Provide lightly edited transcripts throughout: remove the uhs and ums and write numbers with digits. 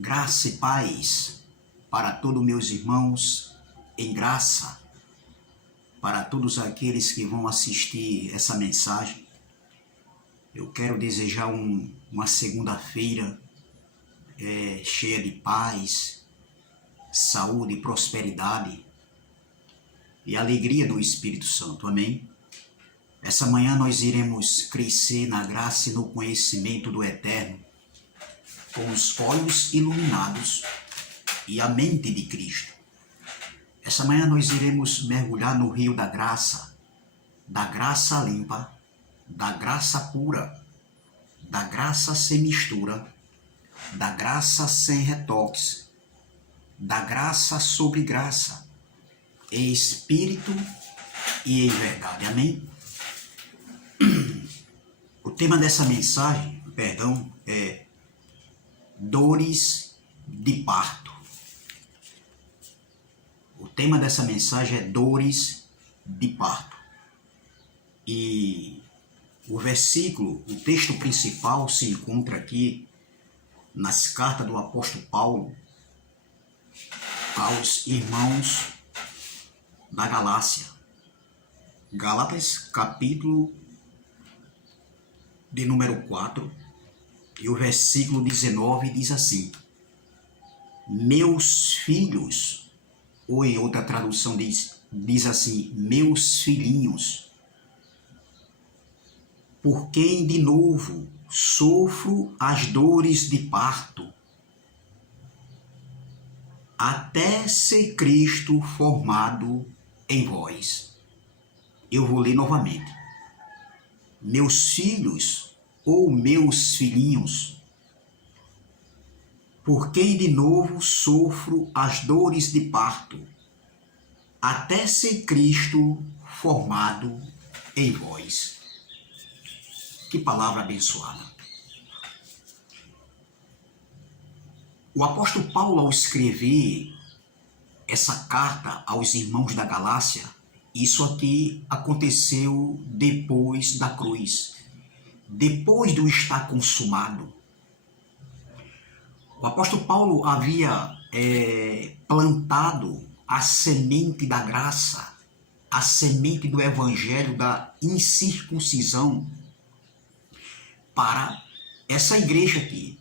Graça e paz para todos meus irmãos em graça, para todos aqueles que vão assistir essa mensagem. Eu quero desejar uma segunda-feira cheia de paz, saúde, prosperidade e alegria do Espírito Santo. Amém? Essa manhã nós iremos crescer na graça e no conhecimento do Eterno, com os olhos iluminados e a mente de Cristo. Essa manhã nós iremos mergulhar no rio da graça limpa, da graça pura, da graça sem mistura, da graça sem retoques, da graça sobre graça, em espírito e em verdade. Amém? O tema dessa mensagem, é dores de parto. O tema dessa mensagem é dores de parto. E o texto principal se encontra aqui nas cartas do apóstolo Paulo aos irmãos da Galácia. Gálatas, capítulo de número 4, e o versículo 19 diz assim: meus filhos, ou em outra tradução diz assim, meus filhinhos, por quem de novo sofro as dores de parto, até ser Cristo formado em vós. Eu vou ler novamente. Meus filhos, ou meus filhinhos, por quem de novo sofro as dores de parto, até ser Cristo formado em vós. Que palavra abençoada. O apóstolo Paulo, ao escrever essa carta aos irmãos da Galácia, isso aqui aconteceu depois da cruz, depois do estar consumado. O apóstolo Paulo havia plantado a semente da graça, a semente do evangelho da incircuncisão para essa igreja aqui.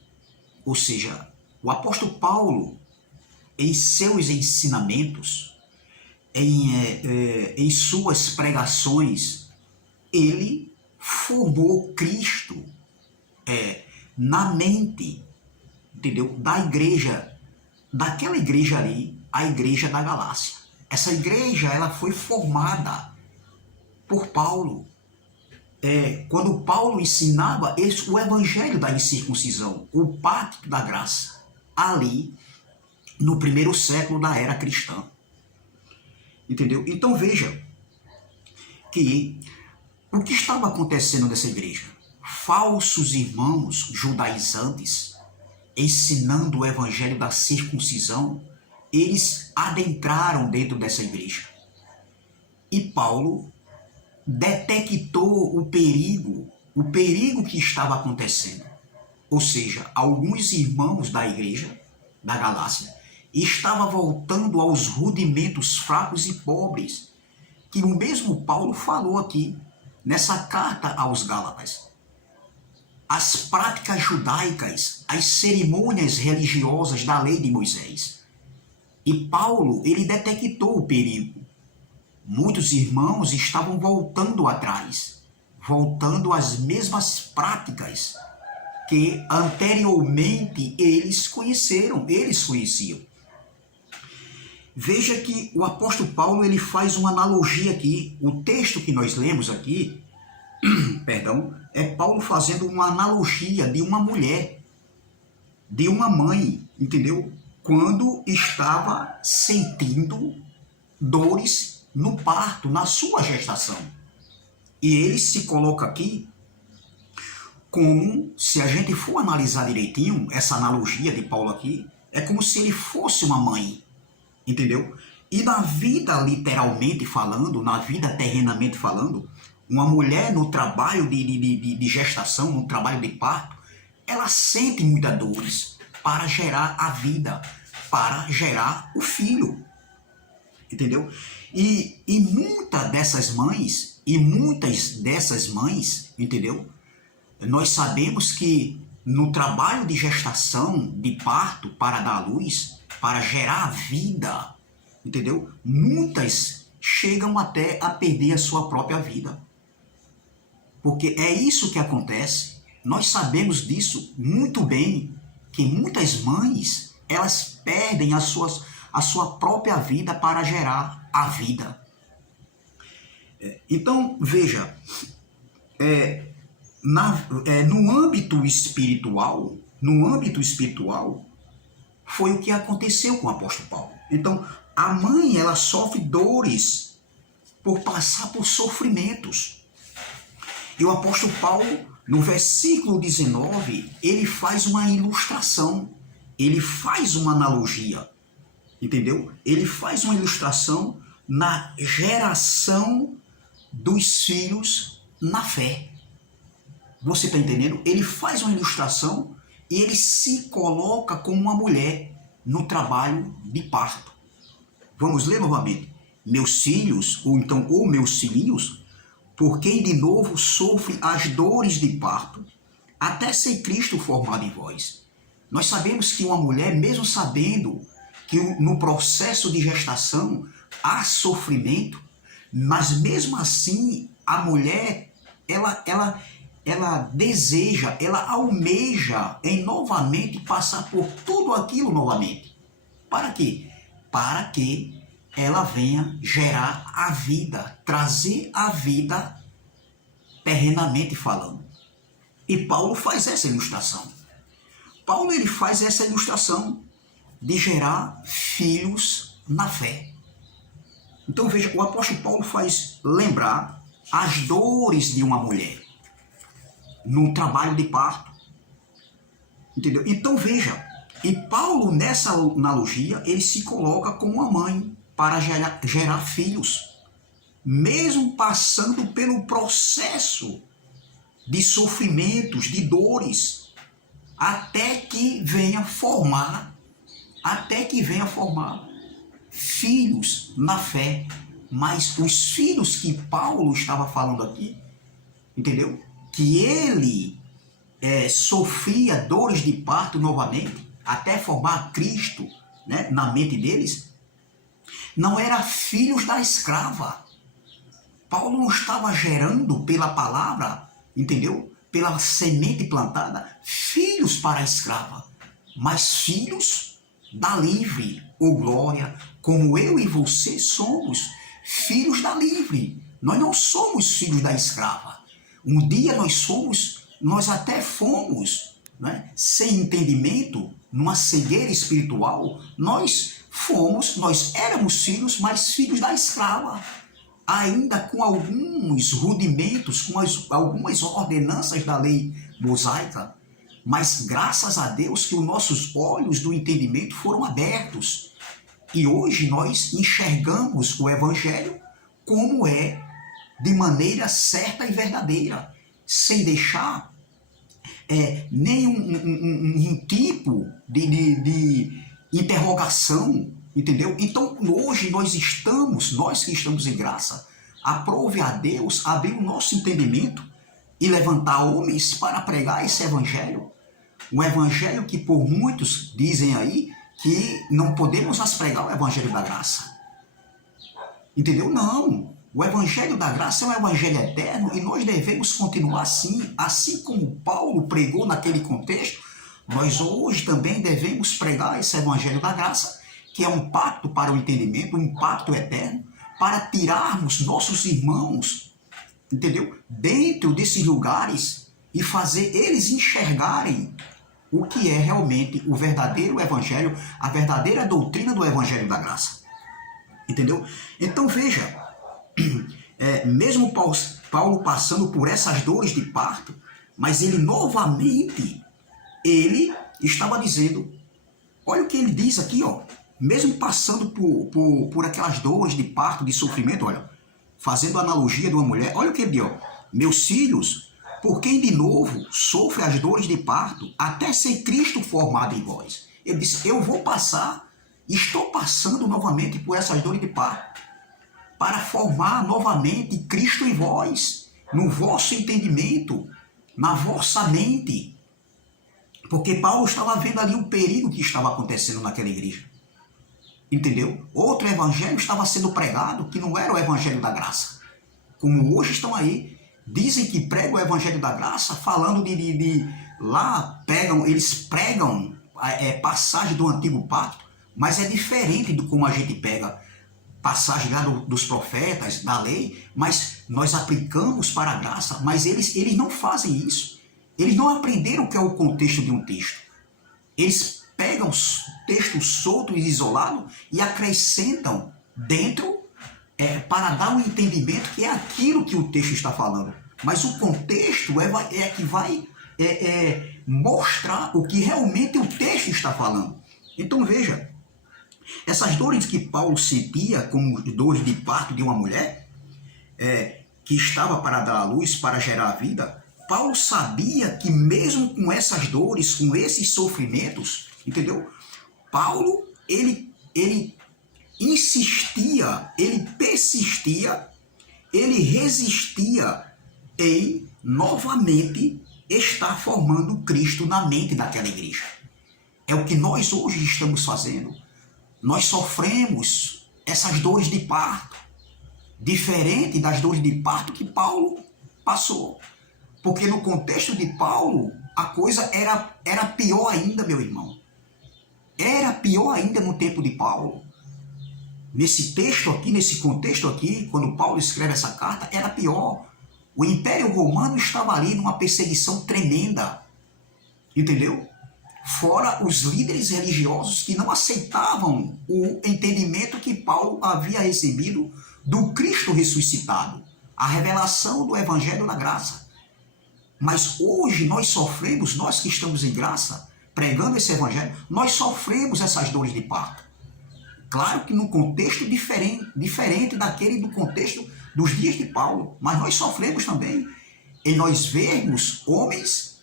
Ou seja, o apóstolo Paulo, em seus ensinamentos, em suas pregações, ele formou Cristo na mente, entendeu? Da igreja, daquela igreja ali, a igreja da Galácia. Essa igreja, ela foi formada por Paulo. Quando Paulo ensinava o evangelho da incircuncisão, o pacto da graça, ali no primeiro século da era cristã. Entendeu? Então veja que o que estava acontecendo nessa igreja? Falsos irmãos judaizantes, ensinando o evangelho da circuncisão, eles adentraram dentro dessa igreja. E Paulo detectou o perigo que estava acontecendo. Ou seja, alguns irmãos da igreja, da Galácia, estavam voltando aos rudimentos fracos e pobres, que o mesmo Paulo falou aqui, nessa carta aos Gálatas. As práticas judaicas, as cerimônias religiosas da lei de Moisés. E Paulo, ele detectou o perigo. Muitos irmãos estavam voltando atrás, voltando às mesmas práticas que anteriormente eles conheciam. Veja que o apóstolo Paulo, ele faz uma analogia aqui. O texto que nós lemos aqui, é Paulo fazendo uma analogia de uma mulher, de uma mãe, entendeu? Quando estava sentindo dores no parto, na sua gestação. E ele se coloca aqui como, se a gente for analisar direitinho, essa analogia de Paulo aqui, é como se ele fosse uma mãe. Entendeu? E na vida, literalmente falando, na vida terrenamente falando, uma mulher no trabalho de gestação, no trabalho de parto, ela sente muitas dores. para gerar a vida, para gerar o filho. Entendeu? E muitas dessas mães, entendeu? Nós sabemos que no trabalho de gestação, de parto, para dar à luz, para gerar a vida, entendeu? Muitas chegam até a perder a sua própria vida. Porque é isso que acontece. Nós sabemos disso muito bem, que muitas mães, elas perdem a sua própria vida para gerar a vida. Então, veja, no âmbito espiritual, foi o que aconteceu com o apóstolo Paulo. Então, a mãe, ela sofre dores por passar por sofrimentos. E o apóstolo Paulo, no versículo 19, ele faz uma ilustração, ele faz uma analogia, entendeu? Ele faz uma ilustração na geração dos filhos na fé. Você está entendendo? Ele faz uma ilustração e ele se coloca como uma mulher no trabalho de parto. Vamos ler novamente. Meus filhos, ou meus filhinhos, por quem de novo sofre as dores de parto, até ser Cristo formado em vós. Nós sabemos que uma mulher, mesmo sabendo que no processo de gestação há sofrimento, mas mesmo assim a mulher, ela deseja, ela almeja em novamente passar por tudo aquilo novamente. Para quê? Para que ela venha gerar a vida, trazer a vida terrenamente falando. E Paulo faz essa ilustração. Paulo, ele faz essa ilustração de gerar filhos na fé. Então veja, o apóstolo Paulo faz lembrar as dores de uma mulher no trabalho de parto. Entendeu? Então veja, e Paulo nessa analogia, ele se coloca como uma mãe para gerar filhos, mesmo passando pelo processo de sofrimentos, de dores, até que venha formar filhos na fé. Mas os filhos que Paulo estava falando aqui, entendeu? Que ele sofria dores de parto novamente, até formar Cristo, né, na mente deles, não eram filhos da escrava. Paulo não estava gerando pela palavra, entendeu? Pela semente plantada, filhos para a escrava, mas filhos da livre, ou glória, como eu e você somos filhos da livre. Nós não somos filhos da escrava. Um dia nós até fomos, né, sem entendimento, numa cegueira espiritual, nós éramos filhos, mas filhos da escrava, ainda com alguns rudimentos, com algumas ordenanças da lei mosaica, mas graças a Deus que os nossos olhos do entendimento foram abertos. E hoje nós enxergamos o Evangelho como é, de maneira certa e verdadeira, sem deixar nenhum tipo de interrogação, entendeu? Então hoje nós que estamos em graça, aprove a Deus abrir o nosso entendimento e levantar homens para pregar esse Evangelho. Um Evangelho que por muitos dizem aí que não podemos mais pregar o Evangelho da graça. Entendeu? Não. O Evangelho da graça é um Evangelho eterno e nós devemos continuar assim como Paulo pregou naquele contexto. Nós hoje também devemos pregar esse Evangelho da graça, que é um pacto para o entendimento, um pacto eterno, para tirarmos nossos irmãos, entendeu? Dentro desses lugares e fazer eles enxergarem o que é realmente o verdadeiro Evangelho, a verdadeira doutrina do Evangelho da graça. Entendeu? Então veja, mesmo Paulo passando por essas dores de parto, mas ele novamente, ele estava dizendo, olha o que ele diz aqui, ó, mesmo passando por aquelas dores de parto, de sofrimento, olha, fazendo analogia de uma mulher, olha o que ele diz, ó, meus filhos, Por quem de novo sofre as dores de parto, até ser Cristo formado em vós. Ele disse, eu vou passar, estou passando novamente por essas dores de parto, para formar novamente Cristo em vós, no vosso entendimento, na vossa mente. Porque Paulo estava vendo ali o perigo que estava acontecendo naquela igreja. Entendeu? Outro evangelho estava sendo pregado que não era o evangelho da graça. Como hoje estão aí, dizem que pregam o evangelho da graça, falando lá eles pregam passagem do antigo pacto, mas é diferente do como a gente pega passagem lá dos profetas, da lei, mas nós aplicamos para a graça, mas eles não fazem isso. Eles não aprenderam o que é o contexto de um texto. Eles pegam textos soltos e isolados e acrescentam dentro para dar um entendimento que é aquilo que o texto está falando. Mas o contexto é que vai mostrar o que realmente o texto está falando. Então veja, essas dores que Paulo sentia como dores de parto de uma mulher, que estava para dar à luz, para gerar a vida, Paulo sabia que mesmo com essas dores, com esses sofrimentos, entendeu? Paulo, ele insistia, ele persistia, ele resistia em novamente estar formando Cristo na mente daquela igreja. É o que nós hoje estamos fazendo. Nós sofremos essas dores de parto, diferente das dores de parto que Paulo passou. Porque no contexto de Paulo, a coisa era pior ainda, meu irmão. Era pior ainda no tempo de Paulo. Nesse texto aqui, nesse contexto aqui, quando Paulo escreve essa carta, era pior. O Império Romano estava ali numa perseguição tremenda. Entendeu? Fora os líderes religiosos que não aceitavam o entendimento que Paulo havia recebido do Cristo ressuscitado. A revelação do Evangelho da Graça. Mas hoje nós sofremos, nós que estamos em graça, pregando esse evangelho, nós sofremos essas dores de parto. Claro que num contexto diferente daquele do contexto dos dias de Paulo, mas nós sofremos também em nós vermos homens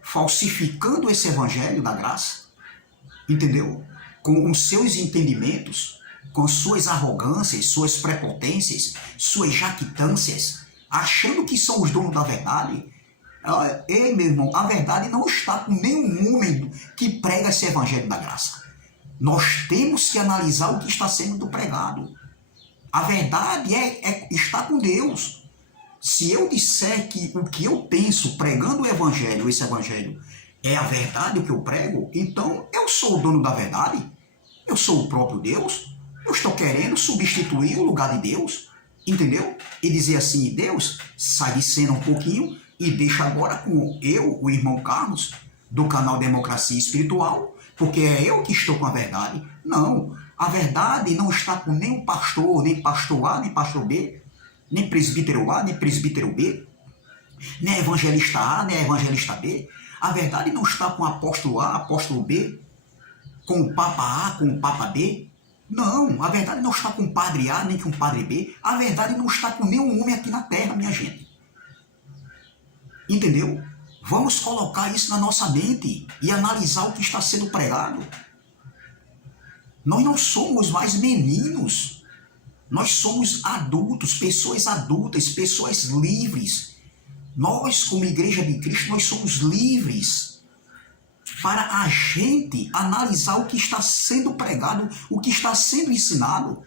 falsificando esse evangelho da graça, entendeu? Com os seus entendimentos, com suas arrogâncias, suas prepotências, suas jactâncias, achando que são os donos da verdade. Ei, meu irmão, a verdade não está com nenhum homem que prega esse evangelho da graça. Nós temos que analisar o que está sendo pregado. A verdade está com Deus. Se eu disser que o que eu penso pregando o evangelho, esse evangelho, é a verdade o que eu prego, então eu sou o dono da verdade. Eu sou o próprio Deus. Eu estou querendo substituir o lugar de Deus. Entendeu? E dizer assim, Deus, sai de cena um pouquinho e deixa agora com eu, o irmão Carlos, do canal Democracia Espiritual, porque é eu que estou com a verdade. Não, a verdade não está com nenhum pastor, nem pastor A, nem pastor B, nem presbítero A, nem presbítero B, nem evangelista A, nem evangelista B. A verdade não está com apóstolo A, apóstolo B, com o Papa A, com o Papa B. Não, a verdade não está com o padre A, nem com o padre B. A verdade não está com nenhum homem aqui na terra, minha gente. Entendeu? Vamos colocar isso na nossa mente e analisar o que está sendo pregado. Nós não somos mais meninos. Nós somos adultos, pessoas livres. Nós, como Igreja de Cristo, nós somos livres para a gente analisar o que está sendo pregado, o que está sendo ensinado.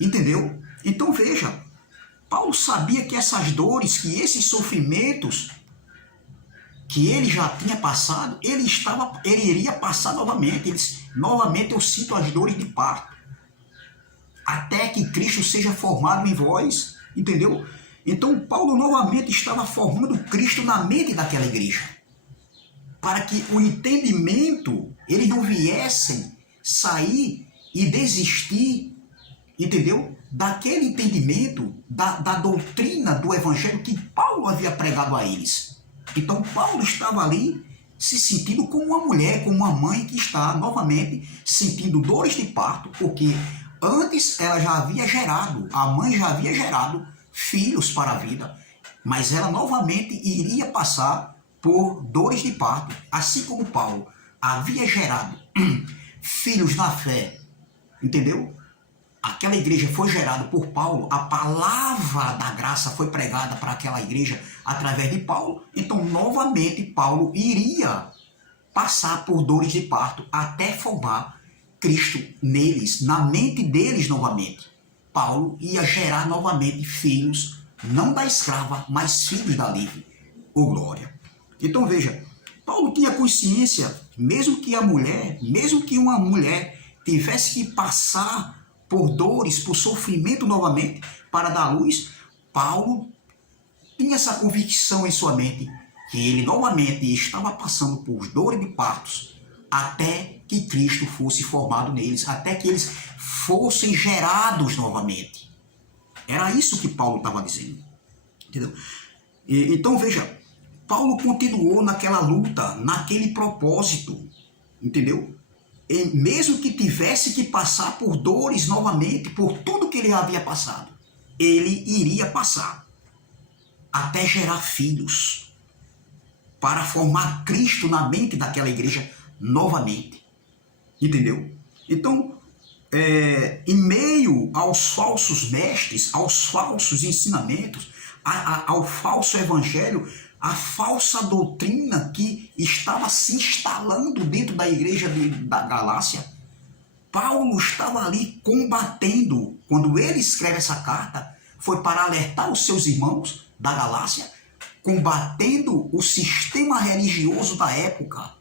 Entendeu? Então veja, Paulo sabia que essas dores, que esses sofrimentos que ele já tinha passado, ele iria passar novamente. Novamente eu cito as dores de parto. Até que Cristo seja formado em vós. Entendeu? Então Paulo novamente estava formando Cristo na mente daquela igreja. Para que o entendimento, eles não viessem sair e desistir, entendeu? Daquele entendimento, da doutrina do evangelho que Paulo havia pregado a eles. Então Paulo estava ali se sentindo como uma mulher, como uma mãe que está novamente sentindo dores de parto, porque antes ela já havia gerado, a mãe já havia gerado filhos para a vida, mas ela novamente iria passar por dores de parto, assim como Paulo havia gerado filhos na fé, entendeu? Aquela igreja foi gerada por Paulo, a palavra da graça foi pregada para aquela igreja através de Paulo, então novamente Paulo iria passar por dores de parto até formar Cristo neles, na mente deles novamente. Paulo ia gerar novamente filhos, não da escrava, mas filhos da livre. Ô glória! Então veja, Paulo tinha consciência, mesmo que uma mulher tivesse que passar por dores, por sofrimento novamente para dar luz, Paulo tinha essa convicção em sua mente que ele novamente estava passando por dores de partos até que Cristo fosse formado neles, até que eles fossem gerados novamente. Era isso que Paulo estava dizendo. Entendeu? Então veja, Paulo continuou naquela luta, naquele propósito, entendeu? E mesmo que tivesse que passar por dores novamente, por tudo que ele havia passado, ele iria passar até gerar filhos, para formar Cristo na mente daquela igreja novamente. Entendeu? Então, em meio aos falsos mestres, aos falsos ensinamentos, ao falso evangelho, a falsa doutrina que estava se instalando dentro da igreja da Galácia, Paulo estava ali combatendo. Quando ele escreve essa carta, foi para alertar os seus irmãos da Galácia, combatendo o sistema religioso da época,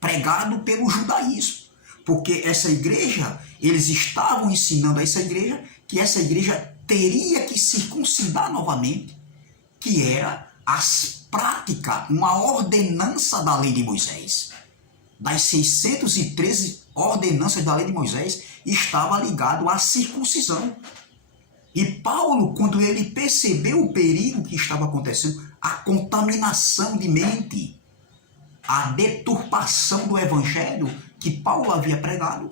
pregado pelo judaísmo. Porque essa igreja, eles estavam ensinando a essa igreja que essa igreja teria que circuncidar novamente, que era as práticas, uma ordenança da lei de Moisés. Das 613 ordenanças da lei de Moisés, estava ligado à circuncisão. E Paulo, quando ele percebeu o perigo que estava acontecendo, a contaminação de mente, a deturpação do evangelho que Paulo havia pregado,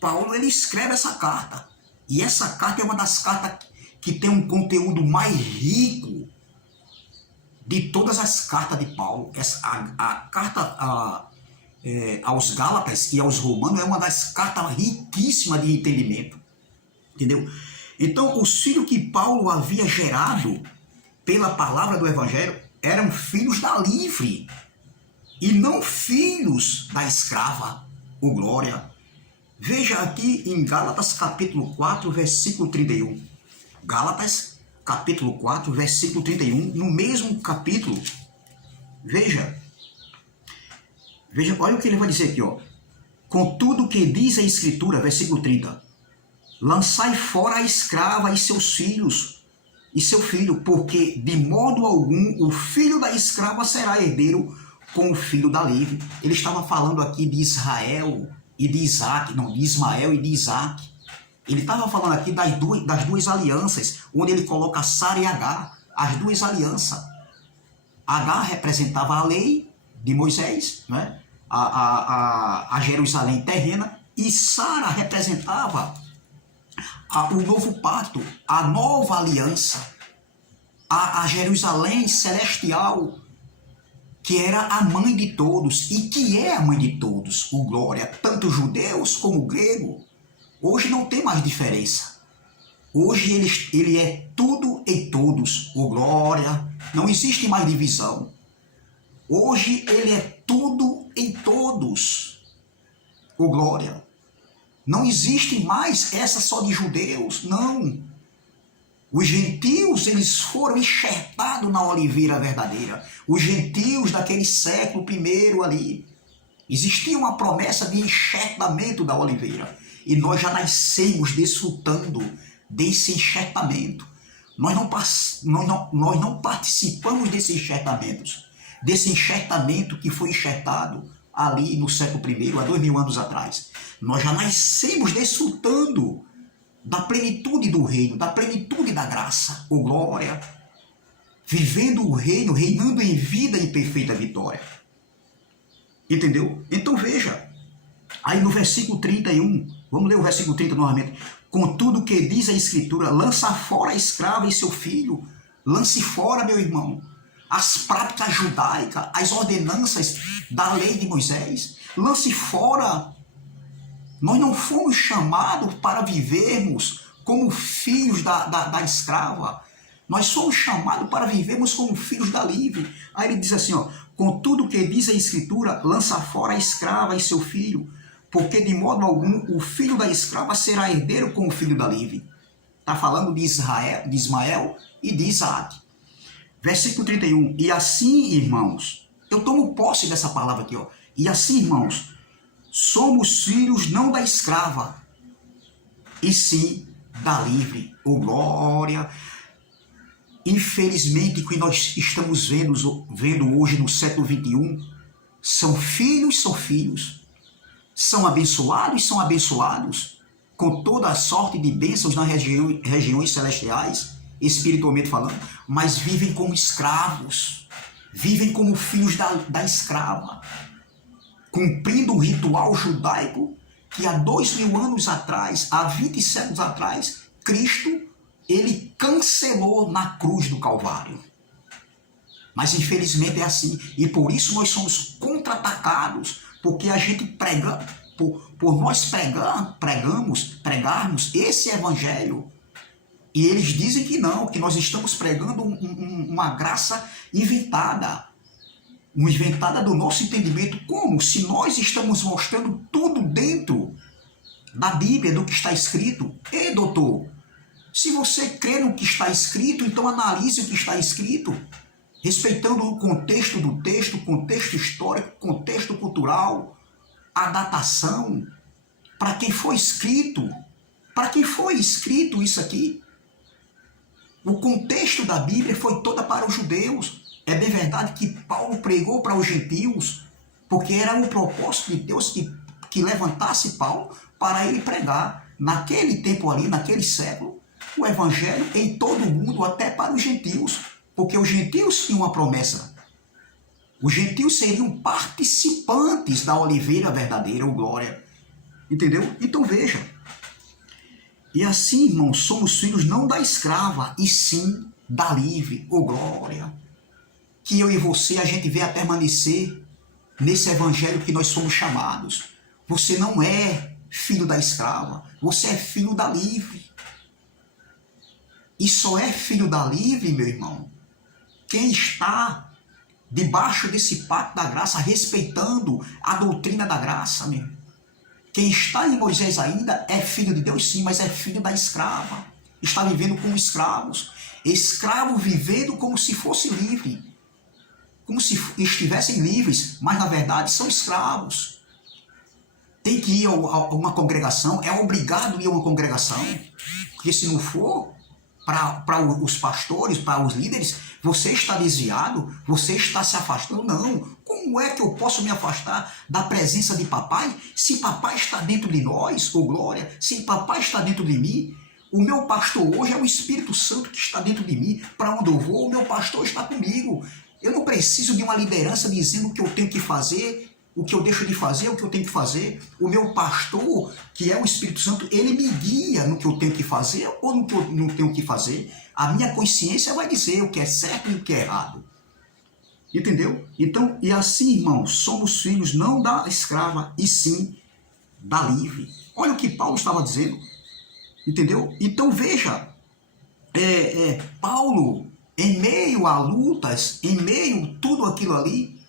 Paulo ele escreve essa carta. E essa carta é uma das cartas que tem um conteúdo mais rico de todas as cartas de Paulo. A carta aos Gálatas e aos Romanos é uma das cartas riquíssimas de entendimento. Entendeu? Então, os filhos que Paulo havia gerado pela palavra do evangelho eram filhos da livre e não filhos da escrava. Ô glória! Veja aqui em Gálatas capítulo 4, versículo 31. Gálatas capítulo 4, versículo 31, no mesmo capítulo, veja, olha o que ele vai dizer aqui, ó. Contudo o que diz a Escritura, versículo 30, lançai fora a escrava e seus filhos, e seu filho, porque de modo algum o filho da escrava será herdeiro com o filho da livre. Ele estava falando aqui de Israel e de Isaac, não, de Ismael e de Isaac. Ele estava falando aqui das duas alianças, onde ele coloca Sara e Agar, as duas alianças. Agar representava a lei de Moisés, né? a Jerusalém terrena, e Sara representava o novo pacto, a nova aliança, a Jerusalém celestial, que era a mãe de todos, e que é a mãe de todos, o glória, tanto judeus como grego. Hoje não tem mais diferença. Hoje ele é tudo em todos, o glória, não existe mais divisão. Hoje ele é tudo em todos, o glória. Não existe mais essa só de judeus, não. Os gentios, eles foram enxertados na oliveira verdadeira. Os gentios daquele século I ali. Existia uma promessa de enxertamento da oliveira. E nós já nascemos desfrutando desse enxertamento. Nós não participamos desse enxertamento que foi enxertado ali no século I, há 2000 anos atrás. Nós já nascemos desfrutando da plenitude do reino, da plenitude da graça, o glória, vivendo o reino, reinando em vida e perfeita vitória. Entendeu? Então veja, aí no versículo 31, vamos ler o versículo 30 novamente. Contudo, o que diz a Escritura, lança fora a escrava e seu filho. Lance fora, meu irmão, as práticas judaicas, as ordenanças da lei de Moisés. Lance fora. Nós não fomos chamados para vivermos como filhos da escrava. Nós somos chamados para vivermos como filhos da livre. Aí ele diz assim, ó, contudo o que diz a Escritura, lança fora a escrava e seu filho, porque de modo algum o filho da escrava será herdeiro com o filho da livre. Está falando de Israel, de Ismael e de Isaac. Versículo 31. E assim, irmãos, eu tomo posse dessa palavra aqui, ó. E assim, irmãos, somos filhos não da escrava, e sim da livre. Oh, glória! Infelizmente, o que nós estamos vendo hoje no século XXI, são filhos, são abençoados, com toda a sorte de bênçãos nas regiões celestiais, espiritualmente falando, mas vivem como escravos, vivem como filhos da escrava, cumprindo um ritual judaico que há 2000 anos atrás, há 20 séculos atrás, Cristo, ele cancelou na cruz do Calvário. Mas infelizmente é assim, e por isso nós somos contra-atacados, porque a gente prega, por nós pregarmos esse evangelho, e eles dizem que não, que nós estamos pregando uma graça inventada do nosso entendimento. Como? Se nós estamos mostrando tudo dentro da Bíblia, do que está escrito. Ei, doutor, se você crê no que está escrito, então analise o que está escrito, respeitando o contexto do texto, contexto histórico, contexto cultural, a datação, para quem foi escrito isso aqui. O contexto da Bíblia foi toda para os judeus. É bem verdade que Paulo pregou para os gentios, porque era o propósito de Deus que levantasse Paulo para ele pregar, naquele tempo ali, naquele século, o evangelho em todo o mundo, até para os gentios, porque os gentios tinham uma promessa. Os gentios seriam participantes da oliveira verdadeira, ou glória. Entendeu? Então veja. E assim, irmãos, somos filhos não da escrava, e sim da livre, ou glória. Que eu e você, a gente venha a permanecer nesse evangelho que nós somos chamados. Você não é filho da escrava, você é filho da livre. E só é filho da livre, meu irmão, quem está debaixo desse pacto da graça, respeitando a doutrina da graça, meu. Quem está em Moisés ainda é filho de Deus, sim, mas é filho da escrava. Está vivendo como escravos. Escravo vivendo como se fosse livre. Como se estivessem livres, mas na verdade são escravos. Tem que ir a uma congregação, é obrigado a ir a uma congregação. Porque se não for, para os pastores, para os líderes, você está desviado, você está se afastando. Não, como é que eu posso me afastar da presença de papai, se papai está dentro de nós, ô glória, se papai está dentro de mim? O meu pastor hoje é o Espírito Santo que está dentro de mim. Para onde eu vou, o meu pastor está comigo. Eu não preciso de uma liderança dizendo o que eu tenho que fazer, o que eu deixo de fazer, o que eu tenho que fazer. O meu pastor, que é o Espírito Santo, ele me guia no que eu tenho que fazer ou no que eu não tenho que fazer. A minha consciência vai dizer o que é certo e o que é errado. Entendeu? Então, e assim, irmãos, somos filhos não da escrava, e sim da livre. Olha o que Paulo estava dizendo. Entendeu? Então, veja, Paulo, em meio a lutas, em meio a tudo aquilo ali,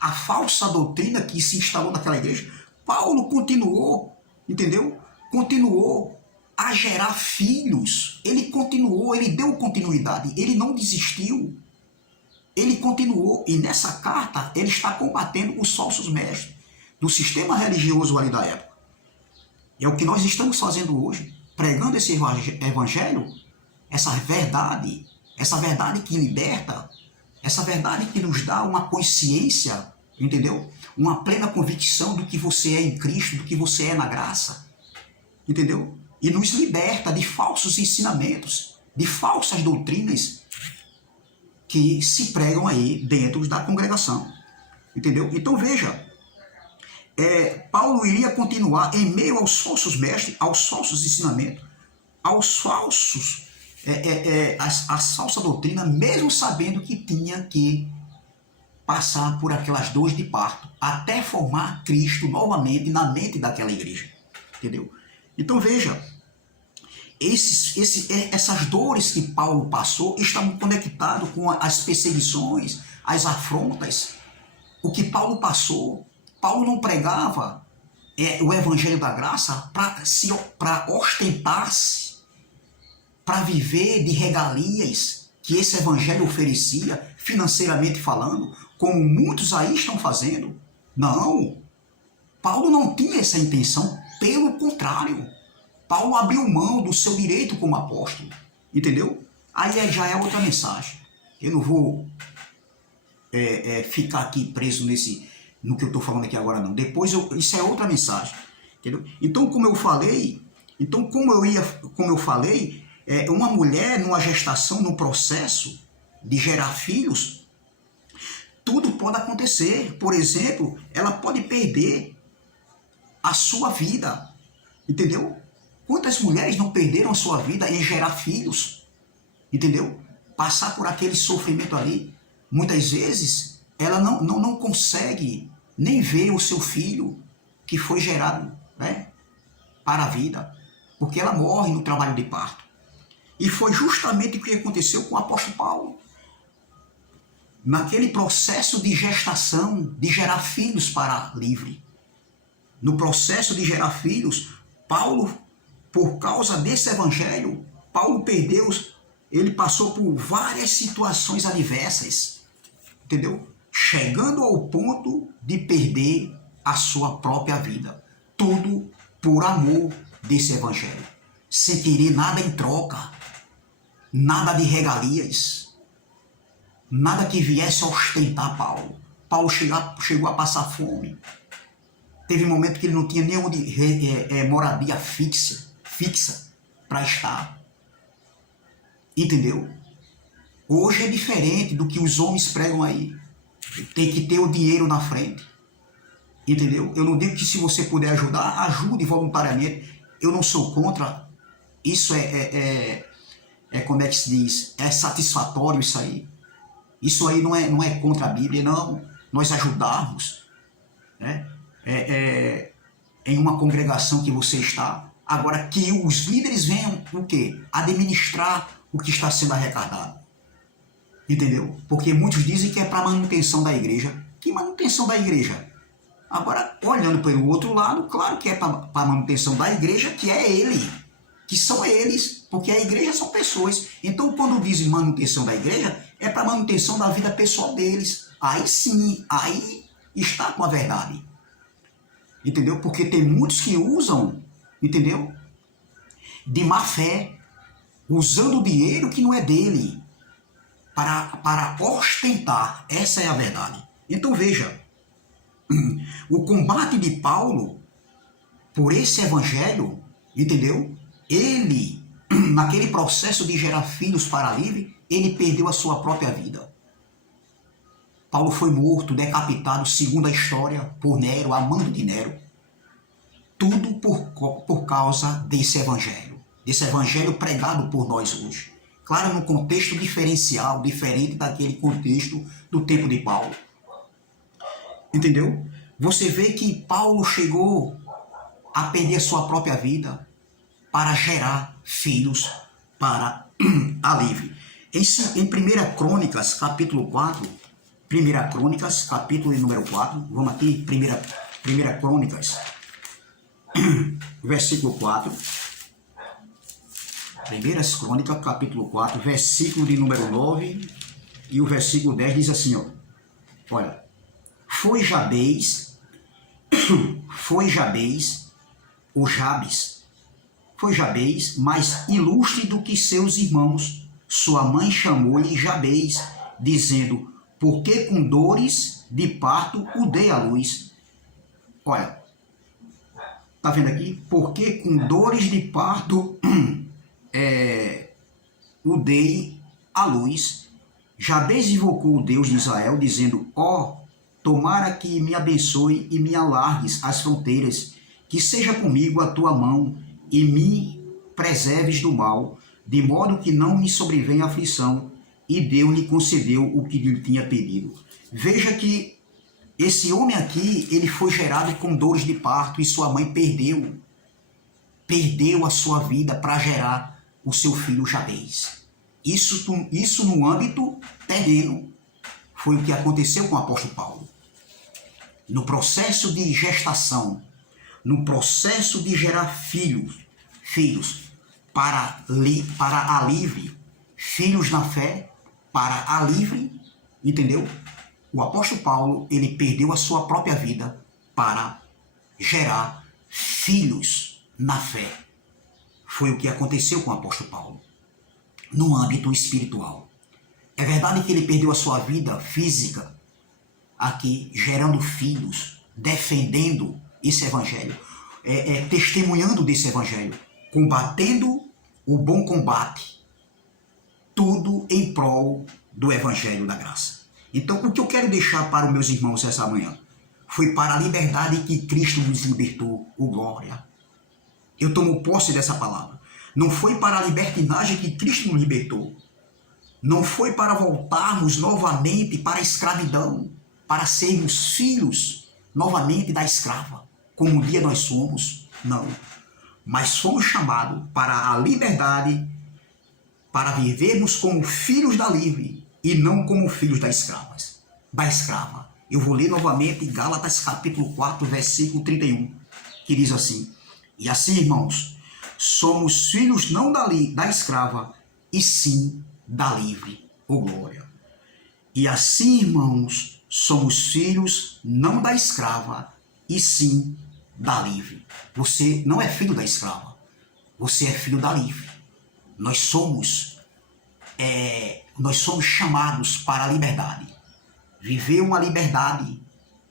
a falsa doutrina que se instalou naquela igreja, Paulo continuou, entendeu? Continuou a gerar filhos. Ele continuou, ele deu continuidade, ele não desistiu. Ele continuou, e nessa carta ele está combatendo os falsos mestres do sistema religioso ali da época. E é o que nós estamos fazendo hoje, pregando esse evangelho, essa verdade que liberta, essa verdade que nos dá uma consciência, entendeu? Uma plena convicção do que você é em Cristo, do que você é na graça, entendeu? E nos liberta de falsos ensinamentos, de falsas doutrinas que se pregam aí dentro da congregação, entendeu? Então veja, Paulo iria continuar em meio aos falsos mestres, aos falsos ensinamentos, aos falsos, as falsas doutrinas, mesmo sabendo que tinha que passar por aquelas dores de parto, até formar Cristo novamente na mente daquela igreja. Entendeu? Então veja, essas dores que Paulo passou estão conectadas com as perseguições, as afrontas, o que Paulo passou. Paulo não pregava o evangelho da graça para ostentar-se, para viver de regalias que esse evangelho oferecia, financeiramente falando, como muitos aí estão fazendo. Não, Paulo não tinha essa intenção, pelo contrário. Paulo abriu mão do seu direito como apóstolo, entendeu? Aí já é outra mensagem. Eu não vou ficar aqui preso no que eu estou falando aqui agora, não. Depois, isso é outra mensagem, entendeu? Então, como eu falei, uma mulher numa gestação, num processo de gerar filhos, tudo pode acontecer. Por exemplo, ela pode perder a sua vida, entendeu? Quantas mulheres não perderam a sua vida em gerar filhos, entendeu? Passar por aquele sofrimento ali. Muitas vezes, ela não consegue nem ver o seu filho que foi gerado, né, para a vida, porque ela morre no trabalho de parto. E foi justamente o que aconteceu com o apóstolo Paulo. Naquele processo de gestação, de gerar filhos para livre. No processo de gerar filhos, Paulo, por causa desse evangelho, Paulo ele passou por várias situações adversas, entendeu? Chegando ao ponto de perder a sua própria vida. Tudo por amor desse evangelho. Sem querer nada em troca, nada de regalias, nada que viesse a ostentar Paulo. Paulo chegou a passar fome. Teve um momento que ele não tinha nem onde moradia fixa para estar. Entendeu? Hoje é diferente do que os homens pregam aí. Tem que ter o dinheiro na frente. Entendeu? Eu não digo que se você puder ajudar, ajude voluntariamente. Eu não sou contra. Isso como é que se diz? É satisfatório isso aí. Isso aí não é contra a Bíblia, não. Nós ajudarmos, né? Em uma congregação que você está. Agora, que os líderes venham o quê? Administrar o que está sendo arrecadado. Entendeu? Porque muitos dizem que é para manutenção da igreja. Que manutenção da igreja? Agora, olhando pelo outro lado, claro que é para manutenção da igreja, que é ele. Que são eles. Porque a igreja são pessoas. Então, quando dizem manutenção da igreja, é para manutenção da vida pessoal deles. Aí sim, aí está com a verdade. Entendeu? Porque tem muitos que usam, entendeu? De má fé, usando o dinheiro que não é dele, para ostentar. Essa é a verdade. Então veja, o combate de Paulo por esse evangelho, entendeu? Ele, naquele processo de gerar filhos para livre, ele perdeu a sua própria vida. Paulo foi morto, decapitado, segundo a história, por Nero, amando de Nero. Tudo por causa desse evangelho pregado por nós hoje. Claro, num contexto diferencial, diferente daquele contexto do tempo de Paulo. Entendeu? Você vê que Paulo chegou a perder a sua própria vida para gerar filhos para a livre. Em 1 Crônicas, capítulo 4, 1 Crônicas, capítulo número 4, vamos aqui, 1 Crônicas, versículo 4. 1 Crônicas, capítulo 4, versículo de número 9 e o versículo 10 diz assim, ó. Olha, foi Jabes, ou Jabes, foi Jabes mais ilustre do que seus irmãos. Sua mãe chamou-lhe Jabes, dizendo, porque com dores de parto o dei à luz. Olha, tá vendo aqui? Porque com dores de parto o dei à luz. Jabes invocou o Deus de Israel, dizendo, tomara que me abençoe e me alargues as fronteiras, que seja comigo a tua mão e me preserves do mal, de modo que não me sobrevenha aflição, e Deus lhe concedeu o que lhe tinha pedido. Veja que esse homem aqui, ele foi gerado com dores de parto e sua mãe perdeu a sua vida para gerar o seu filho Jabez. Isso no âmbito terreno foi o que aconteceu com o apóstolo Paulo. No processo de gestação, no processo de gerar filhos para a livre, filhos na fé, para a livre, entendeu? O apóstolo Paulo, ele perdeu a sua própria vida para gerar filhos na fé. Foi o que aconteceu com o apóstolo Paulo, no âmbito espiritual. É verdade que ele perdeu a sua vida física aqui, gerando filhos, defendendo esse evangelho, testemunhando desse evangelho, combatendo o bom combate, tudo em prol do evangelho da graça. Então, o que eu quero deixar para os meus irmãos essa manhã foi para a liberdade que Cristo nos libertou, o glória. Eu tomo posse dessa palavra. Não foi para a libertinagem que Cristo nos libertou. Não foi para voltarmos novamente para a escravidão, para sermos filhos novamente da escrava, como um dia nós somos. Não. Mas fomos chamados para a liberdade, para vivermos como filhos da livre e não como filhos da escrava. Eu vou ler novamente Gálatas capítulo 4, versículo 31, que diz assim: e assim, irmãos, somos filhos não da escrava, e sim da livre, ô glória. E assim, irmãos, somos filhos não da escrava, e sim da livre. Você não é filho da escrava, você é filho da livre. Nós somos chamados para a liberdade. Viver uma liberdade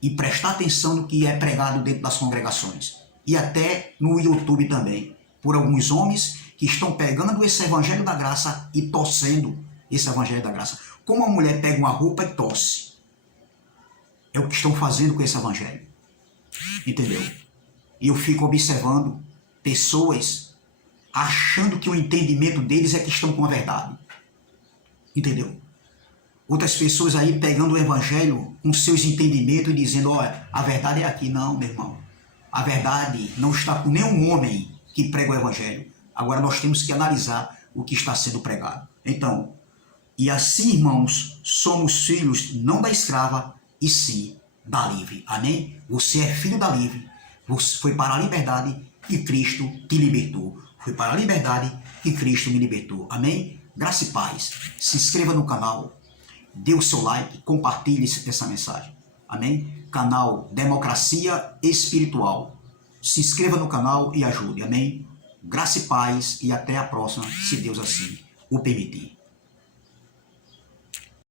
e prestar atenção no que é pregado dentro das congregações. E até no YouTube também, por alguns homens que estão pegando esse evangelho da graça e torcendo esse evangelho da graça. Como a mulher pega uma roupa e torce. É o que estão fazendo com esse evangelho. Entendeu? E eu fico observando pessoas achando que o entendimento deles é que estão com a verdade. Entendeu? Outras pessoas aí pegando o evangelho com seus entendimentos e dizendo, olha, a verdade é aqui. Não, meu irmão. A verdade não está com nenhum homem que prega o evangelho. Agora nós temos que analisar o que está sendo pregado. Então, e assim, irmãos, somos filhos não da escrava, e sim da livre. Amém? Você é filho da livre. Você foi para a liberdade que Cristo te libertou. Foi para a liberdade que Cristo me libertou. Amém? Graça e paz. Se inscreva no canal. Dê o seu like. Compartilhe essa mensagem. Amém? Canal Democracia Espiritual. Se inscreva no canal e ajude. Amém? Graça e paz. E até a próxima, se Deus assim o permitir.